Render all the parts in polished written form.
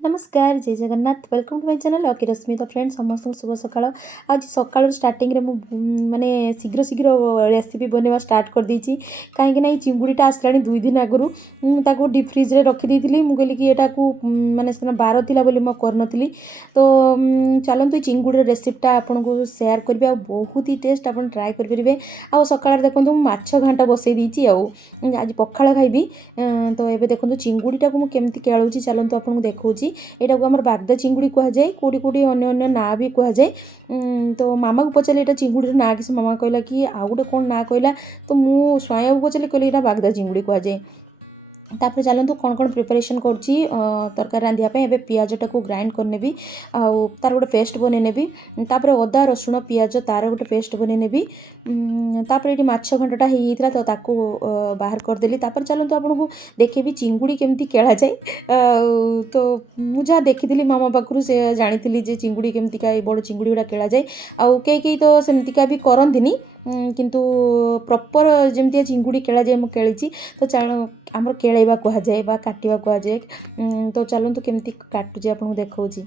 नमस्कार जय Jagannath welcome to my channel okay Rashmi तो फ्रेंड समस्त शुभ सकाळ आज सकाळ स्टार्टिंग रे माने शीघ्र शीघ्र रेसिपी बनवा स्टार्ट कर देछि काहे कि चिंगुड़ीटा आसलानी 2 दिन आगु ताको डीप फ्रिज रे रखी देथिली मु कहली कि एटा को माने सेना 12 थिला बोली म करनथिली तो चलंतु चिंगुड़ी रेसिपीटा आपन को शेयर करबे आ बहुत ही टेस्ट आपन ट्राई कर परिबे आ सकाळ देखंतु माछ घांटा बसई देछि आ आज पखाळ खाइबी तो एबे देखंतु चिंगुड़ीटा को मु केमति केळौछि चलंतु आपन को देखौछि यहाँ को आम बागदा चिंगुड़ी कहुए कौटी कौटी अन्य ना भी कहुए तो मामा को पचारे यहाँ चिंगुड़ी ना कि मामा कहला कि आउ गोटे कौन ना कहला तो मुझे स्वयं को पचारे कहली यहाँ बागदा चिंगुड़ी कहुए तापर चलतु कौन कौन प्रिपरेशन करुच्ची तरकारी रांधियापी एवं पियाजटा को ग्राइंड करनेबी आउ तार गोटे पेस्ट बनईनेबी तापर अदा रसुण पियाज तार गोटे पेस्ट बनईनेबी तापर ये माछ घंटा होता तो ताकू बाहर करदेली तापर चलतु आपको देखेबी चिंगुड़ी केमती केला जाए तो मुझे देखी मामा पाखु से जानी जे चिंगुड़ी केमतिका बड़ चिंगुड़ी गुड़ा केला जाए आउ कई तो सेमतिका भी करंतिनी किंतु प्रॉपर जमती चिंगुड़ी केला जाए मुझे केली तो आमर केलैबा कहुए काटिबा कहुए तो चलतु केमती काटुचे आपको देखौछि।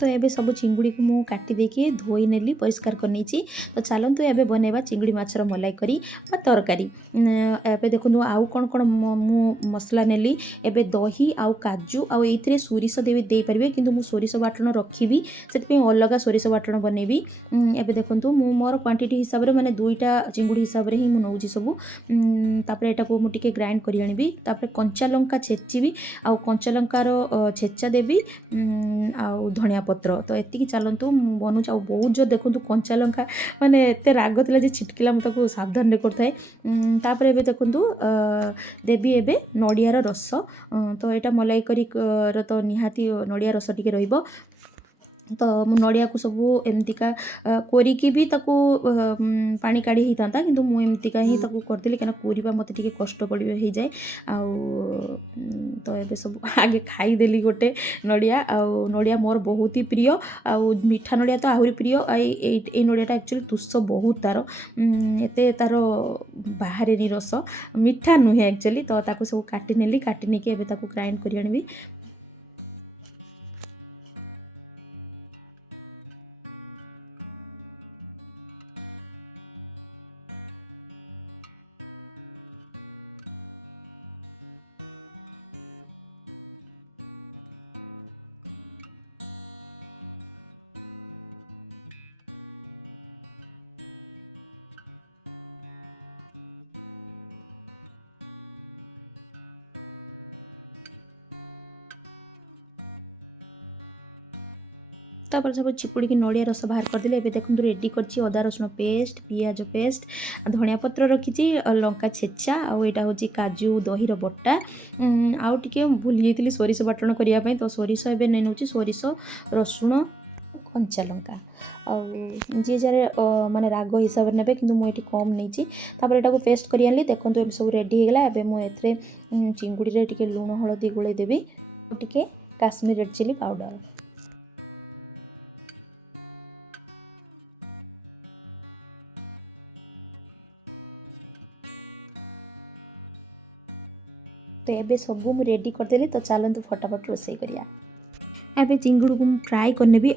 तो ये सब चिंगुड़ी को मुझे काटी देकी धोई नेली परिष्कार कर नहीं तो चलतु एबे बनैबा चिंगुड़ी माछर मलाई करी तरकारी एबे देखो आउ कौन कौन मु मसला नेली एबे दही आउ काजू आउ एथिरे सोरिष दे पारे कि सोरिष बाटण रखी से अलग सोरिष बाटण बनैबी एबे देखो मु मोर क्वांटिटी हिसाब रे माने दुईटा चिंगुड़ी हिसाब रे ही मु नौजी सब तापर एटा को मु टिके ग्राइंड करी आनिबी तापर कंचा लंका छेचिबी आउ कंचा लंकार छेचा देबी आउ धनिया पत्र तो एतिकी चलतु बनूँ आ बहुत जो देखूँ कंचा लंका माने एत राग थिला जे छिटकिला मुझे सावधान रे करथाए तापर एबे देखूँ देवी एबे नड़ियार रस तो यहाँ मलाई करी तो निहाती नड़िया रस टिके रहिबो तो मु नड़िया को सब एमतिका कोरिकी भी ताकू पानी काढ़ी होता कि मुझे ही ताकू करदेली क्या कोरिबा मते टिके कष्ट पड़े हो जाए तो ये सब आगे खाईदेली गोटे नड़िया आउ नड़िया मोर बहुत ही प्रिय आउ मीठा नड़िया तो आहरी प्रिय ये नड़ियाटा एक्चुअली तुष बहुत तार एते तार बाहर रस मीठा नुहे एक्चुअली तो ताकू सब काटी नेली काटी नहीं एबे ताकू ग्राइंड करी आनिबी तापर सब चिपुड़ी की नड़िया रस बाहर करदेली। एबे देखंतु रेडी करछि अदा रसुण पेस्ट, पियाज पेस्ट, धनिया पत्र रखिछि, लंका छेचा, आ एटा होछि काजू दही रो बट्टा। आउ टिके भूली जाइतिली सोरिष बाटण करिया पई, तो सोरिष एबे नै नउछि सोरिष रसुण कंचा लंका जी जारे माने राग हिसाब से नेबे, किंतु मुझे कम नहीं। तापर एटा को पेस्ट करी आनली। देखंतु ए सब रेडी हो गला। एबे मु एथरे चिंगुड़ी रे टिके लूण हळदी गुळे देबी, टिके काश्मीर रेड चिली पाउडर। तो एबे सब मु रेडी करदेली। तो चलतु फटाफट रोषेई करिया। एबे चिंगुड़ी को फ्राई करनेबी।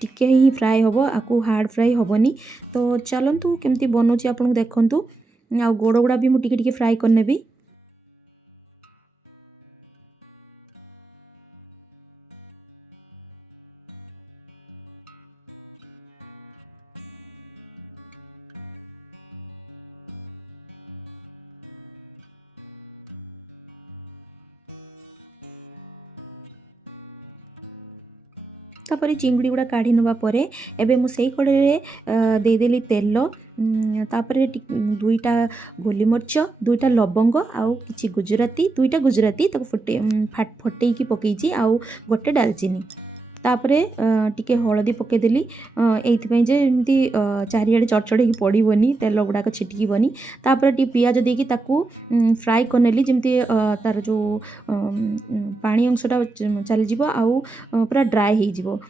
टिके ही फ्राए हम, आपको हार्ड फ्राए हेनी। तो चलतु केमती बनूची आपको देखंतु। आ गोड़ गुड़ा भी मुझे टिके फ्राए करनेबी। तापर चिंगुड़ी गुड़ा काढ़ी नवा परे एबे मु सेई कड़े देदेली तेल। तापर दुईटा गोलीमर्च, दुईटा लवंग, आउ किछि गुजराती, दुईटा गुजराती ताको फटे की पकेइछि, आउ गोटे डालचीनी। तापरे टिके हळदी पकेदेली, एइथिपई जे एमती चारिआडे चड़चड़ की पड़ीबनी, तेल गुड़ाक छिटकीबनी। तापर टी पियाज देकी ताकू फ्राए करनेली, जेमती तार जो पानी अंशटा चली जिवो, आउ पूरा ड्राए हो जिवो।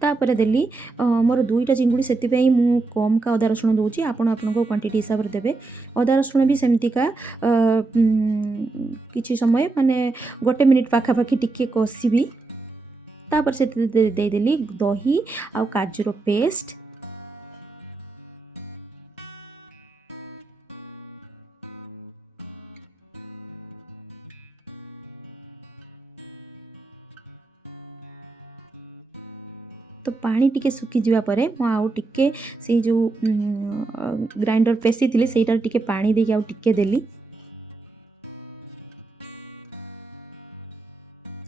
तापर देली मोर दुईटा चिंगुड़ी, से मु कम का अदा रसुण दूची। आपण आपनको क्वांटिटी हिसाब से देबे। अदा रसुण भी सेमतिका किछि समय माने गोटे मिनिट पाखापाखि टिके कषिबी। तापर से देदेली दही आ काजूर पेस्ट। तो पानी टिके सुखी जिबा परे मु आउ टिके से जो ग्राइंडर पेसी थिले सेटार टिके पानी देके आउ टिके देली।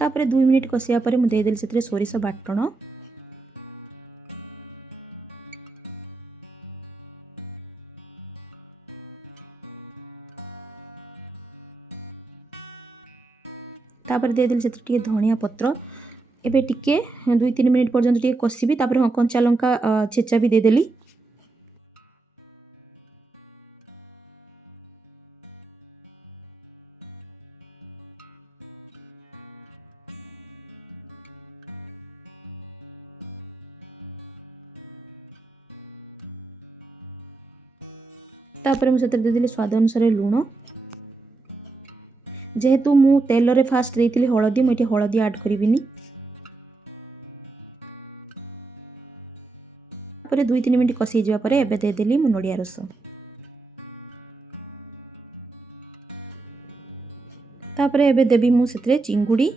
तापरे 2 मिनिट कसिया परे मु दे देली सेतरे सोरिष बाटण। तापर दे देली सेतरे टिके धनिया पत्र। एबे टिके 2-3 मिनिट पर्यंत टिके कषिबी। तापर हाँ कंचा लंका छेचा भी दे देली। तापर मु सेतरे दे देली स्वाद अनुसार लूण। जेहेतु मु तेल रे फास्ट देइतिली हळदी, मु एठी हळदी ऐड करिबिनी। तापर 2-3 मिनिट कषि जिबा परे एबे दे देली मु नडिया रस। तापर एबे देबी मु सेतरे चिंगुड़ी।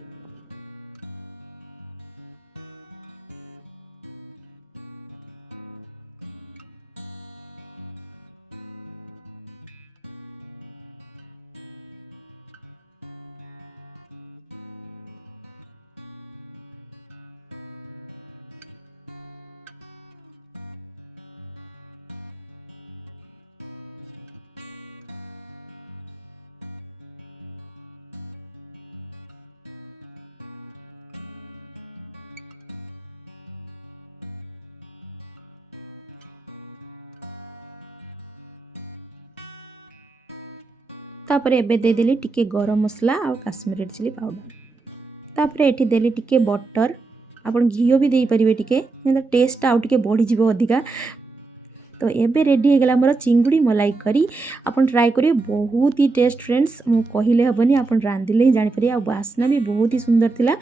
तापर एबे दे देली टिके गरम मसला और काश्मीर रेड चिली पाउडर। तापर एठी देली टिके बटर। आपण घियो भी देई परिबे टिके, टेस्ट आउ टिके बढ़ी जिवो अधिका। तो एबे रेडी हो गला मोर चिंगुड़ी मलाई करी। आपण ट्राई करियो, बहुत ही टेस्ट फ्रेंड्स। मु कहिले हबनी, आपण रांधिले ही जानि परिया। आ वासना भी बहुत ही सुंदर थिला।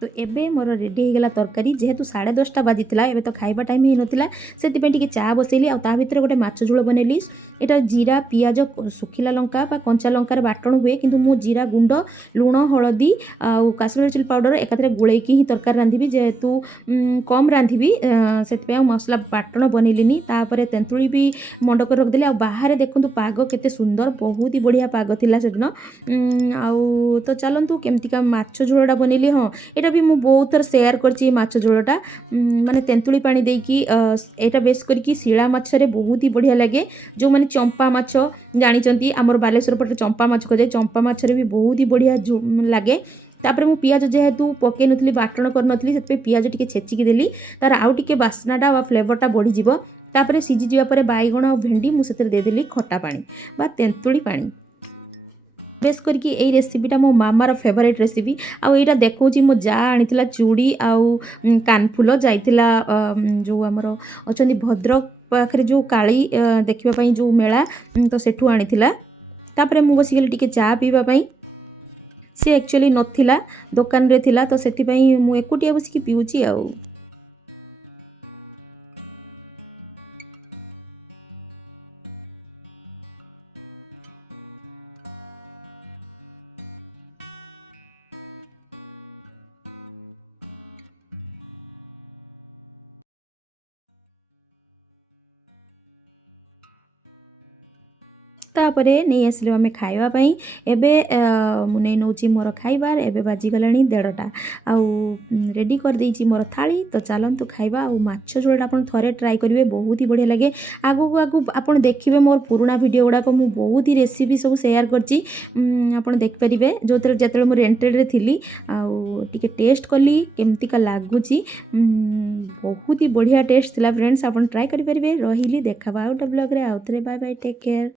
तो एबे मोर रेडी हो गला तरकारी जेहेतु 10:30 बाजी एबे तो खाइबा टाइम ही नथिला से टिके चा बसैली आ ता भितर गोटे माछ झोल बनैली। एटा जीरा पियाज सुखिला लंका बा कंचा लंकार बाटण हुए किंतु मु जीरा गुंड लुण हलदी आ काश्मीरी चिली पाउडर एकाथरे गोलैकी ही तरकारी रांधिबी जेहेतु कम रांधिबी से मसला बाटण बनैलिनी। तापर तेंतुली भी मंड कर रखदेली आ बाहर देखंतु पाग केते सुंदर बहुत ही बढ़िया पाग थिला सेदिन। आउ तो चलंतु केमतिका माछ झोलटा बनैली। हाँ एटा भी मु बहुत थर शेयर करची माछ झोलटा माने तेंतुली पानी देकी एटा बेस करके शिला माछरे बहुत ही बढ़िया लगे। जो माने चंपा माछ जानिचंती आमर बालेश्वर पटे चंपा माछ कहे चंपा माछरे भी बहुत ही बढ़िया लगे। तापर मु पियाज जेहेतु पकई नथली बाटण कर नथली सेतपे पियाज टिके छेचिकी देली तार आउ टिके बास्नाटा वा फ्लेवरटा बढ़ी जिवो। तापर सिझी जिवा परे बाइगण आ भेंडी मु सेतरे दे देली खट्टा पानी बा तेंतुली पानी। बेस करके यही रेसिपीटा मो मामार फेवरेट रेसिपी आईटा देखौची मो जा आनीला चूड़ी आउ कानफुल जाइतिला जो आमर अछंती भद्रक पाखरे जो काली देखिबा पई जो मेला तो सेठू आनीला। तापरे मु बसिगली टिके चा पीबा पई सी एक्चुअली नथिला दुकान रे थिला तो सेति पई मु एकुटिया बसिकी पिउची आउ। तापरे नहीं आसिलु आमे खाइबा पई एबे मु नै नउची मोर खाइबार एबे बाजी गलानी 1:30 आउ रेडी कर देइची मोर थाली। तो चलंतु खाइबा आ माछ झोलटा आपन थरे ट्राई करिवे बहुत ही बढ़िया लगे। आगु आगु आपन देखिबे मोर पुराना वीडियो गुडा को मु बहुत ही रेसिपी सब शेयर करची आपन देख परिबे जोतरे जतले मु रेंटेड रे थिली आउ टिके टेस्ट करली केमती का लागुची बहुत ही बढ़िया टेस्ट थिला फ्रेंड्स आपन ट्राई करि परिबे। रहिली देखाबा आउट ब्लॉग रे आउथरे बाय बाय टेक केयर।